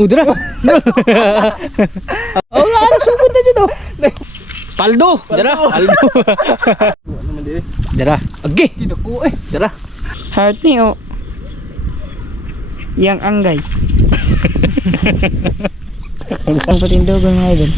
Udra. Oh, ano sugod na dito? Paldo. Dara, paldo. Dara, agi. Dara. Heart ni o. Yang anggay. Ang patindogan mga idol.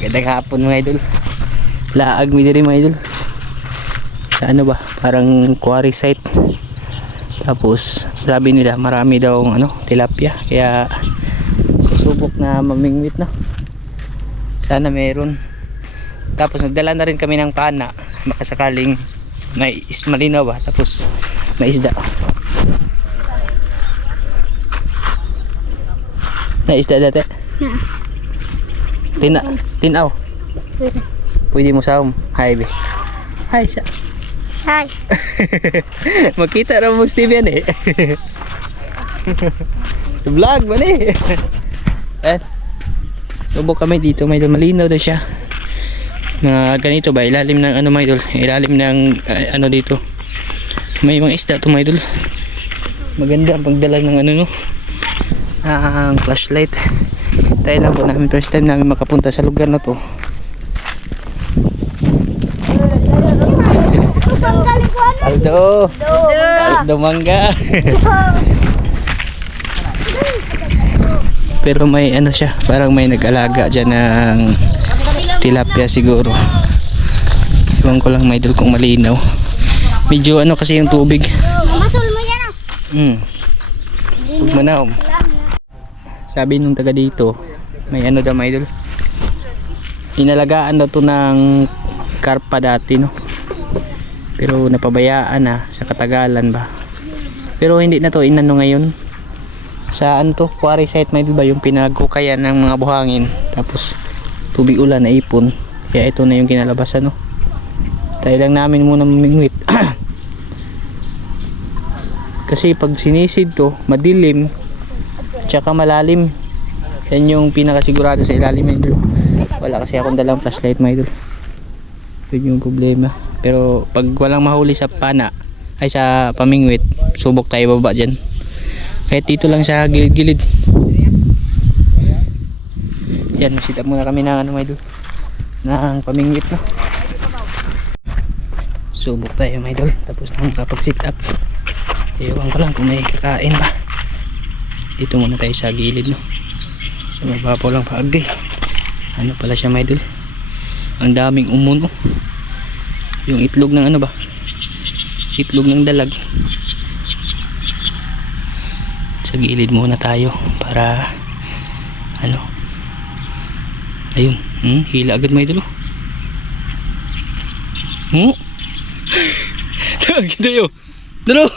Gandang hapon mga idol. Laag mi diri mga idol. Sa ano ba? Parang quarry site. Tapos sabi nila marami daw tilapia. Kaya susubok na mamingwit na. Sana meron. Tapos nagdala na rin kami ng pana. Makasakaling may malinaw ba. Tapos may isda. Na isda dati? Tinaw. Pwede mo saom. Hi be. Hi sa. Hi. Makita ra mo Steven eh. Vlog ba ni? Subok kami dito, may malinaw daw siya. Na ganito ba ilalim ng may idol? Ilalim ng dito. May mga isda to my idol. Maganda ang pagdala ng ang flashlight. Tayo lang po namin first time namin makapunta sa lugar na to. Aldo mangga. Pero may siya, parang may nag-alaga dyan ng tilapia siguro. Iwan ko lang may idol kung malinaw. Medyo kasi yung tubig. Masul mo yan ah. Huwag manaw. Sabi nung taga dito, may daw mga idol. Inalagaan daw to ng karpa dati pero napabayaan na sa katagalan ba. Pero hindi na to ngayon. Saan to? Quarry site mga idol ba? Yung pinagkukayan ng mga buhangin. Tapos tubig ulan na ipon. Kaya ito na yung kinalabasan Tayo lang namin muna mamingwit. Kasi pag sinisid to, madilim tsaka malalim. Yan yung pinakasigurado sa ilalim mga idol. Wala kasi akong dalang flashlight mga idol. Yun yung problema. Pero pag walang mahuli sa pana ay sa pamingwit, subok tayo baba dyan. Kahit dito lang sa gilid-gilid. Yan, sit up muna kami ng mga idol, ng pamingwit subok tayo mga idol. Tapos na makapag sit up, iwan ko lang kung may kakain ba. Dito muna tayo sa gilid so mababaw lang paagdi. Pala siya mga idol, ang daming umon yung itlog ng itlog ng dalag. Sa gilid muna tayo para ayun, hila agad mga idol. Nakakita yun dalo.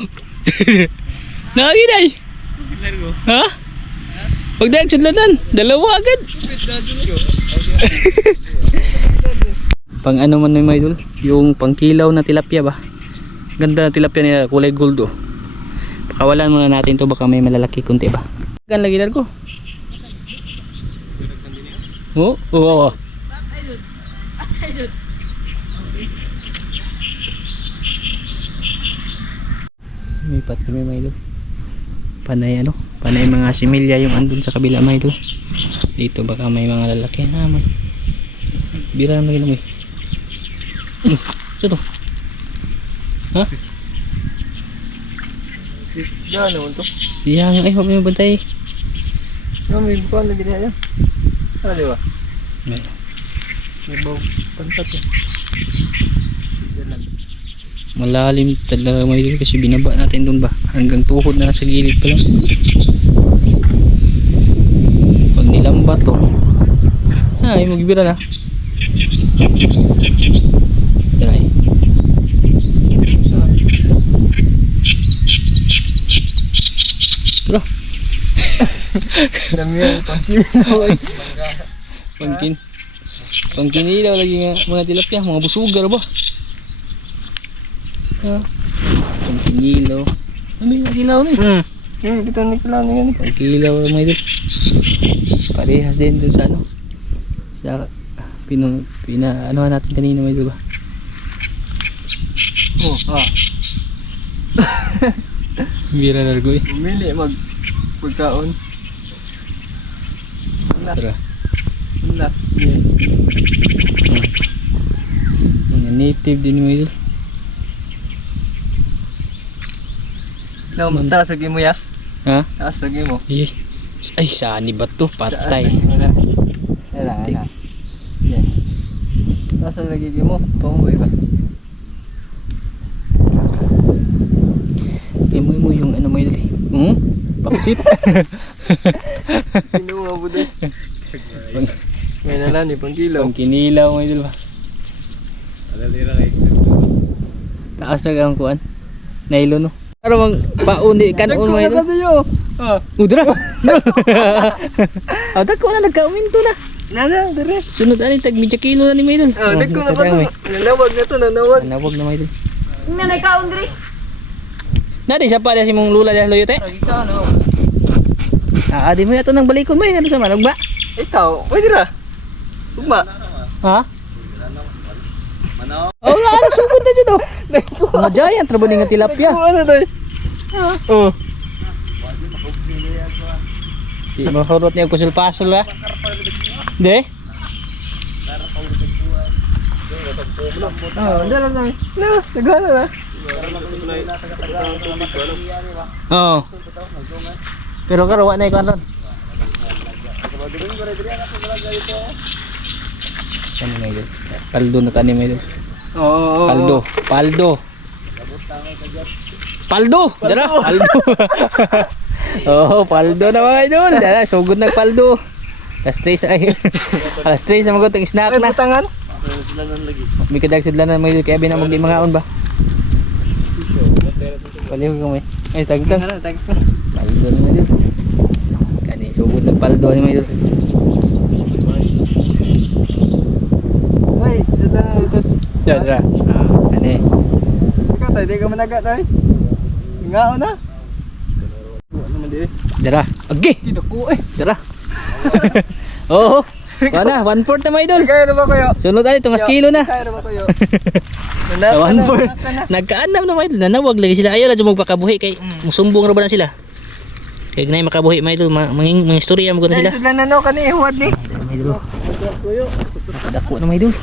Nakakita ha? Huwag dahil sudlanan, dalawa agad. Pang man mga idol, yung pang kilaw na tilapia ba. Ganda na tilapia nila, kulay gold Pakawalan muna natin to, baka may malalaki kunti ba. Gan lagi dal ko. Oo. May pat kami mga idol. Panay mga similya yung andun sa kabila mga idol. Dito baka may mga lalaki naman. Bira naman ginamoy. Ito. Ha? Diyan naman to. Diyan ay huwag may bantay. May bukaan na ginaya. Di ba? May baw pantat Malalim talaga mga idol kasi binaba natin doon ba. Hanggang tuhod na sa gilid pa lang. Pag nilamba to. Ay magbibira na. Yan ay. Bro. Dami yan, pangkinilaw lagi nga mga tilapia, mga busugar ba? Pangkinilaw. May nakilaw na Kita ni kilaw na yan. Nakilaw na mga idol. Parehas din dun sa ano. Sa ano natin kanina mga idol ba? Bira largo eh. Umili pagkaon. Tara. Wala. Yeah. Mga native din mga idol. Taas lagi mo ya? Ha? Taas lagi mo. Ay, saan ba to? Patay. Wala. Yeah. Taas lagi mo. Tumboy ba? Imo yung ano mga idol eh. Paksit. Pinuha mo doon. May nalan ni pangkilaw. Pang kinilaw mga idol ba? Taas na ang kuan. Nailo no. Pero mang paundi kanon mga idol. Udra. Aw dagko na nagka-uminto na. Nana, dire. Sunod ani tag medyo kilo na ni mga idol. Dagko na ba to? Nanawag na to, nanawag. Nanawag na mga idol. Nanay kaon diri. Nadi sa pa si mong lula dah loyote. Adi mo yato nang balikon mo ano sa manog ba? Ikaw, pwede ra. Ugma. Ha? Oh, ano sugod na dito? Mga giant trabaling nga tilapia. Ano to? Oh. Di mahurot niya kusul-pasul ba? De? Dala na. Na, nagana na. Oo. Pero karo wa na ikaw ron. Kani may idol. Paldo na kani may idol. Oo. Paldo. Dara, paldo. Oh, paldo na mga idol. Dara, sugod nag paldo. Alas 3 ay. Alas 3 sa magotong snack na. Butangan. May kadag sudlanan mga idol kaya binamog di mga on ba? Palihog ko may. Ay, tagtang. Paldo na mga idol. Kani sugod nag paldo ni mga idol. Ay, ito na utos. Dara. Kani. Ikaw tayo, di ka managa tayo. Ingao na. Wala naman di eh. Dara. Agi. Kinuko eh. Dara. Oo. Wala, 1/4 na mga idol. Kaya na ba kayo? Sunod ay tungas kilo na. Kaya na ba kayo? 1/4. Nagkaanam na mga idol. Nanawag lagi sila. Ayaw lang magpakabuhi kay musumbong ra ba na sila. Kaya gnay makabuhi mga idol. Mga istorya mo na sila. Sila na no kani huwad ni. Mga idol. Dako na mga idol.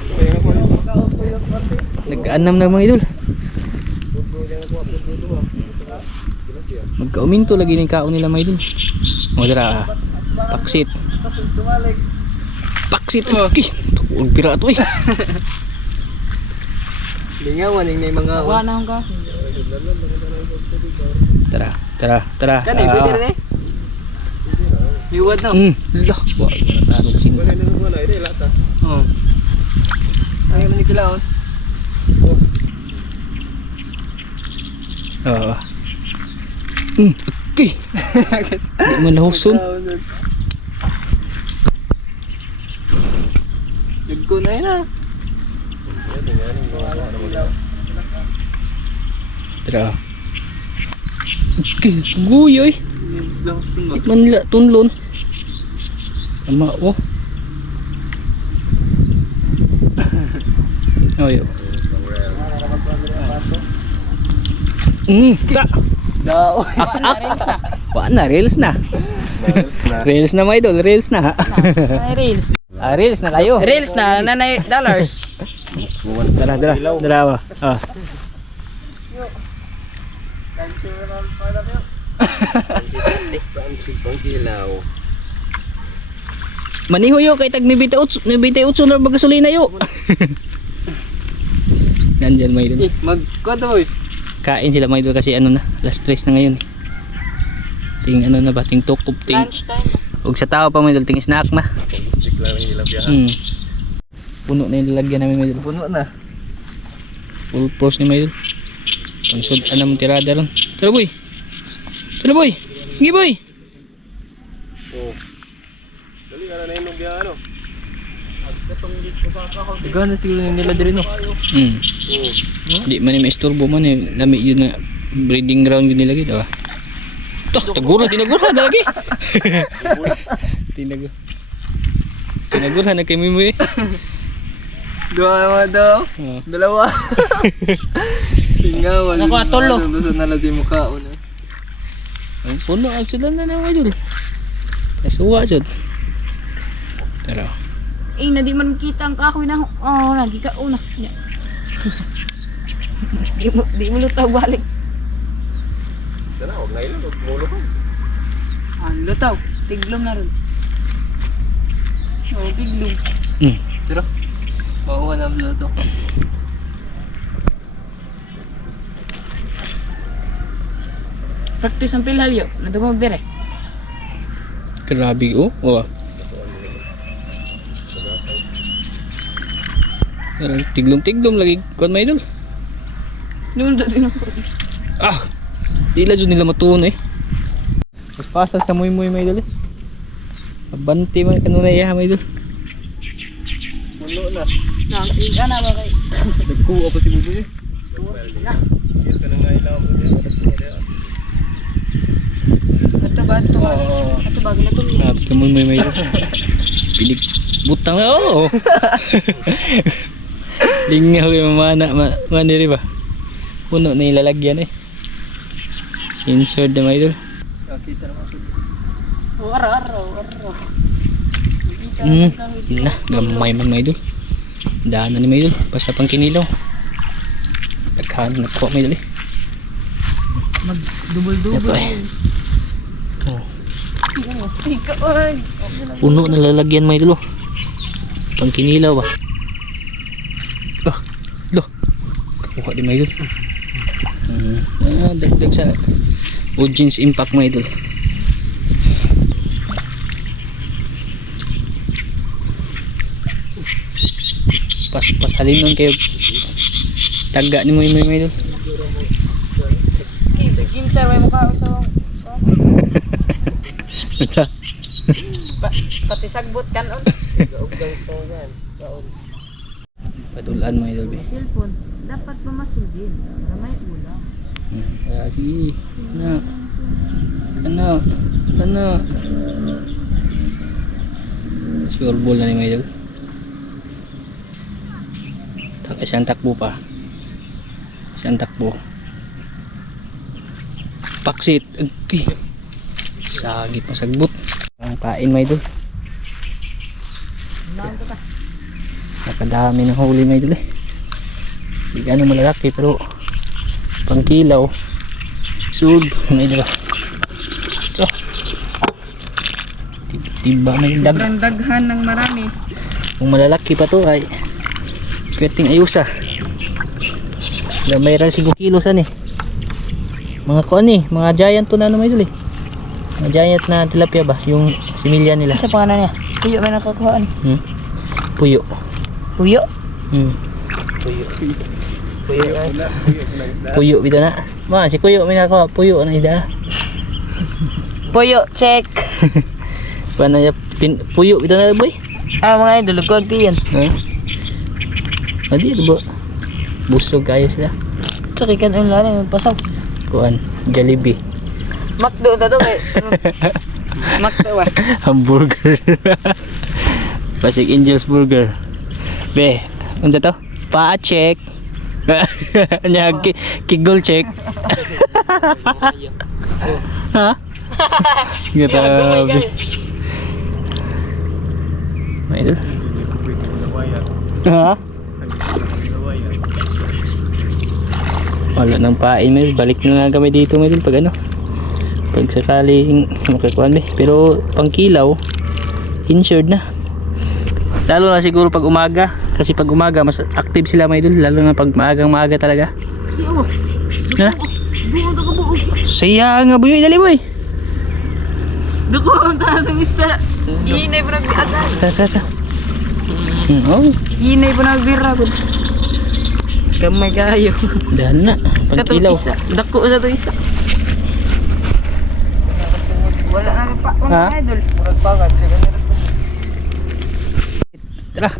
Nagkaanam na mga idol. Magkauminto lagi ng kaon nila mga idol. O dira. Paksit. Paksit. Okay. Huwag pira ito eh. Lingawan yung mga Wala nang ka. Tara. Kani pwede rin eh. Liwad na. Lah. Wala na tarong sinta. Oo. Ayaw man ni kilaon. Oo. Okay. Di mo nahuson. Dugko na yun ah. Tara. Okay. Guyoy. Manila tunlon. Tama oh. Oyo. Ta. Dao. Reels na. Reels na mga idol, reels na. Ay reels. Reels na kayo. Reels na nanay dollars. Dara. Dara. Maniho yo kay tag 98 na bagasolina yo. Nandiyan mga idol. Magkado eh. Kain sila mga idol kasi ano na, alas 3 na ngayon. Ting ano na ba, ting tukup, ting. Lunchtime. Ug sa tao pa mga idol, ting snack na. Puno na yung lalagyan namin mga idol. Puno na. Full force ni mga idol. Pangsud anam tirada ron. Tara boy. Gi boy. Ikaw na siguro nila diri no. Di man ni maisturbo man eh. Lami yun na breeding ground yun nila gito ah. Tinagura na lagi. Tinagura na kay Mimo eh. Dua daw. Dalawa. Tingawan. Nakuha, tolo. Basta na lang si mukha una. Ang puno ang sila na naman idol. Kasuwa jud. Tara. Na di man kita ang kahoy na. Oh, lagi ka una. Di mo lutaw balik. Dala, huwag na ilan. Mulo ka. Lutaw. Tiglom na rin. Oh, tiglom. Tira. Makuha na mo to. Practice ang pilhalyo. Nadumog dire. Grabe oh. Oh. Tiglom lagi kon may idol. Nuldo din ako. Ah. Di la jud nila matuon eh. Pasas ka muy may idol eh. Abanti man kanuna iya may idol. Mulo na. Nangkiga na ba kay? Nagkuha pa si Buboy eh. Na. Ito na nga ilang mo din. Ato ba ito? Oo. Ato ba ginato ni? Grabe ka muy may idol. Pilig butang na oh. Lingaw yung maniri ba? Puno na ilalagyan eh. Insert na may idol. Kita naman siya. Aro. Na, gamay man may idol. Daanan ni may idol. Basta pang kinilaw. Nagkuha may idol eh. Mag-double-double. Oh. Puno na lalagyan may idol oh. Pang kinilaw ba? Loh. Kuha di may idol. Dagdag sa Ujins Impact mga idol. Halin nun kayo taga ni mo yung mga idol. Ginsa way mukha sa pati sagbot kanon. Patulaan mga idol be. Cellphone dapat mamasugin na may ulam. Kaya sige ano sure ball na ni mga idol. Isang takbo pa. Isang takbo. Paksit. Okay. Sagit masagbot. Ang pain mga idol. Nakadami ng huli mga idol eh. Hindi gano'ng malalaki pero pangkilaw. Sug mga idol. So. Tiba na yung dag. Sobrang daghan ng marami. Kung malalaki pa to ay pwedeng ayusa. Mayroon 5 kilos ani. Mga kuan ni, mga giant to na ano may idol eh. Mga giant na tilapia ba, yung similya nila. Sa pangalan niya? Puyo may nakakuhaan. Puyo. Puyo? Puyo bida na. Ma, si Kuyo may nakakuha puyo na ida. Puyo, check. Paano niya puyo bida na boy? Mga idol, konti yan. Adi ba? Busog kayo sila. Tsaka ikan ang lalim, pasaw. Kuan, Jollibee. Makdo na to eh. Makdo ba? Hamburger. Basic Angel's Burger. Be, unsa to? Pa-check. Nya kigol check. Ha? Grabe. May idol. Ha? Wala nang pain may balik na nga kami dito may pag ano pag sakaling makakuan eh. Pero pang kilaw insured na, lalo na siguro pag umaga kasi pag umaga mas active sila may idol, lalo na pag maaga talaga. Ha? Saya nga boy, dali boy. Duko ang tayo isa. Hinay pa nag-agad. Sa. Oh, Hinay pa nagbira ko. Kamay kayo. dahan na pang kilaw. Dako na to isa. Wala na pa Ha? idol. Tara.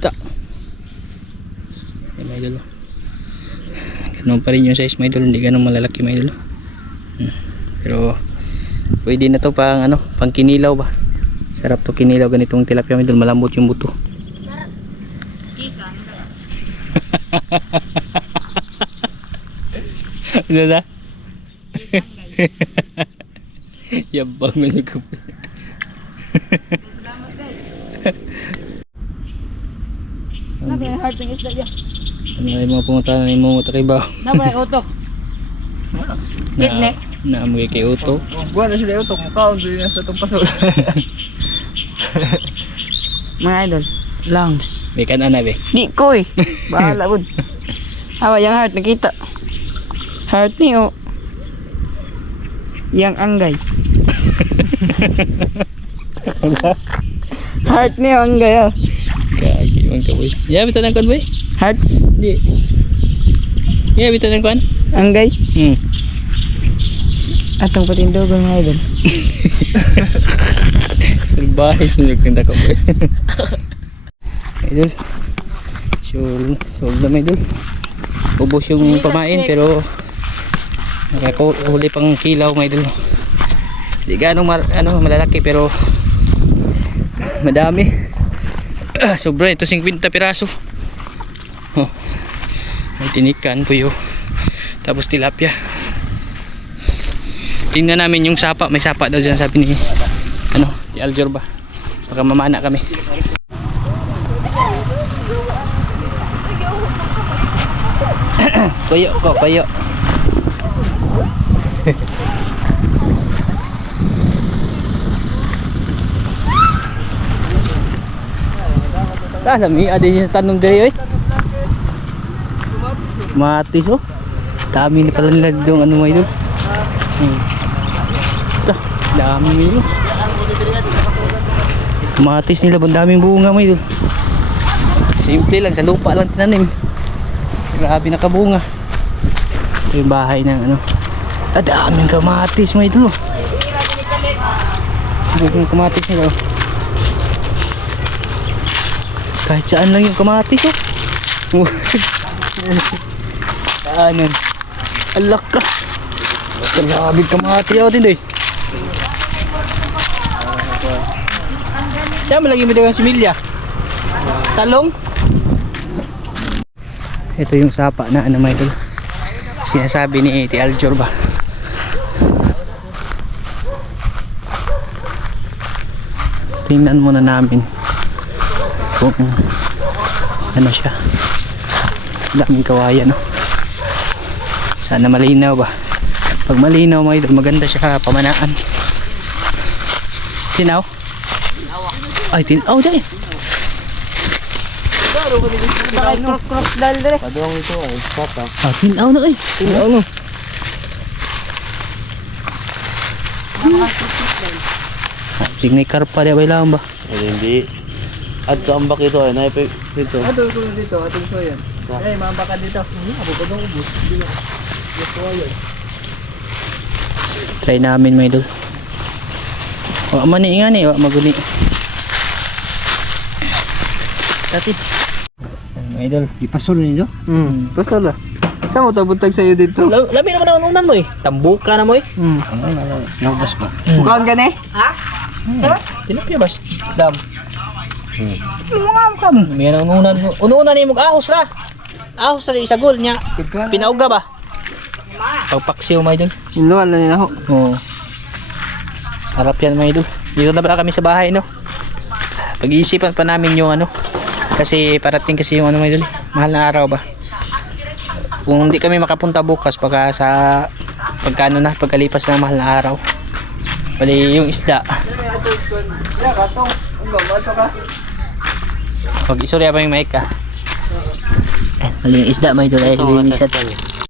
Ta. Ay, may idol. Ganun pa rin yung size may idol, hindi ganun malalaki may idol. Pero pwede na to pang ano, pang kinilaw ba. Sarap to kinilaw ganitong tilapia mga idol, malambot yung buto. Ano na? Yabang mo yung kape. Nabi ang heart ng isda dyan. Ano ay mga pumunta na yung mga takibaw. Nabi ang utok. Kidney. Na amoy kay Uto. Buwan na sila utok, mukhaon doon na sa itong pasol. Mga idol. Lungs. May kanan na be. Di ko eh. Bahala bud. Awa yung heart nakita. Heart ni oh. Yang anggay. Heart ni oh, anggay oh. Kagi man ka boy. Ya bitan ang kan boy. Heart Di. Ya bitan ang kan. anggay. Hmm. Atong patindogan mga idol. Salbahis mo yung tinda ko boy. Idol. Sure na may idol. Ubos yung pamain pero nakahuli pang kilaw mga idol. Di ganong malalaki pero madami. Sobra ito 50 piraso. Oh. May tinikan puyo. Tapos tilapia. Tingnan namin yung sapa, may sapa daw dyan sabi ni di Aljor ba. Baka mamana kami. Kuyo ko, kuyo. Lami ada yung tanong diri oy. Matis oh. Dami na pala nila doon ano mo idol. Ito, dami mo. Matis nila, daming bunga mo idol. Simple lang, sa lupa lang tinanim. Grabe nakabunga. Ito yung bahay ng ano. Daming kamatis mo idol. Daming kamatis nila oh. Kahit saan lang yung kamatis oh. Ano? Alak ka. Kalabig kamatis ako din eh. Siya malagi mo daw ang similya. Talong. Ito yung sapa na ano Michael. Sinasabi ni Ate Aljor ba. Tingnan muna namin kung ano siya. Daming kawayan no. Sana malinaw ba. Pag malinaw mga idol, maganda siya pamanaan. Tinaw? Ay, tinaw dyan eh. Cross dal dire. Padong ito ay, sapa. Ah, tinaw na eh. Tinaw no. Signay karpa di ba ilang ba? Hindi. At ambak ito ay naipik dito. Ato ko dito, atong soyan. Ay, mambakan dito. Abo pa dong ubos. Try namin mga idol. Wak mani nga ni, wak maguni. Tati. Mga idol, ipasol ninyo? Pasal lah. Saan mo tabuntag sa'yo dito? Labi naman ang unan mo eh. Tambuka na mo eh. Nabas ba? Bukaon ka ni? Tilapia ba? Dam. Lumangam ka mo. May ang unan. Ununan ni mo ahos ra. Ahos ra sa gol niya. Pinauga ba? Pagpaksiw mga idol. Inuwan na nila ho. Oo. Harap yan mga idol. Dito na pala kami sa bahay no. Pag-iisipan pa namin yung ano. Kasi parating kasi yung ano mga idol. Mahal na araw ba. Kung hindi kami makapunta bukas baka sa pagkano na pagkalipas ng mahal na araw. Bali yung isda. Pag isurya pa yung mic ka. Bali yung isda mga idol ay linisan.